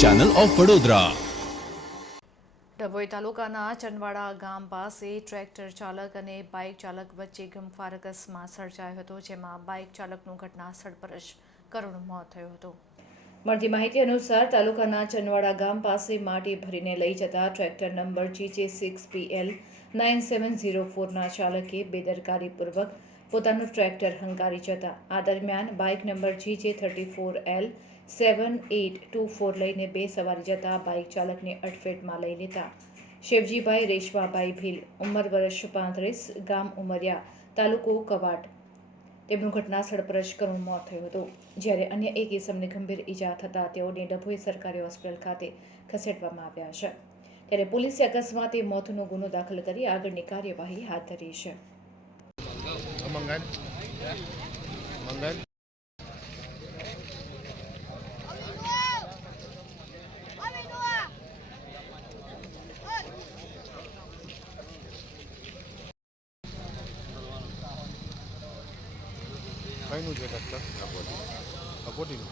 Channel of Vadodara. Dabhoi તાલુકાના ચનવાડા ગામ પાસે ટ્રેક્ટર ચાલક અને બાઇક ચાલક વચ્ચે ગમખ્વાર અકસ્માત સર્જાયો હતો, જેમાં બાઇક ચાલકનું ઘટનાસ્થળ પર જ કરુણ મોત થયું હતું। મળતી માહિતી અનુસાર તાલુકાના ચનવાડા ગામ પાસે માટી ભરીને લઈ જતા ટ્રેક્ટર નંબર GJ6PL 9704ના ચાલકે બેદરકારીપૂર્વક પોતાનું ટ્રેક્ટર હંકારી જતા આ દરમિયાન બાઇક નંબર GJ34L 7824 લઈને બે સવારી જતા બાઇક ચાલકને અડફેટમાં લઈ લેતા શિવજીભાઈ રેશમાભાઈ ભીલ, ઉંમર વર્ષ 35, ગામ ઉમરિયા, તાલુકો કવાંટ, તેમનું ઘટનાસ્થળ પર જ કરુણ મોત થયું હતું, જ્યારે અન્ય એક ઇસમને ગંભીર ઈજા થતાં તેઓને ડભોઈ સરકારી હોસ્પિટલ ખાતે ખસેડવામાં આવ્યા છે। ત્યારે પોલીસે અકસ્માતે મોતનો ગુનો દાખલ કરી આગળની કાર્યવાહી હાથ ધરી છે। કઈનું છે ટ્રેક્ટર? અકોટીનું।